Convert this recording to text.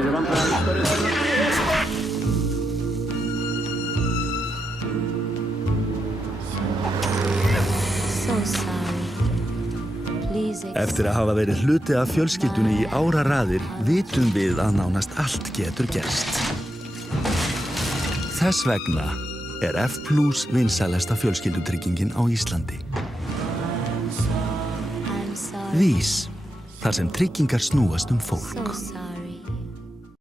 eru vandræðar. Eftir að hafa verið hluti af fjölskyldunni í áraraðir vitum við að nánast allt getur gerst. Þess vegna er F+ vinsælasta fjölskyldutryggingin á Íslandi. VÍS, þar sem tryggingar snúast fólk.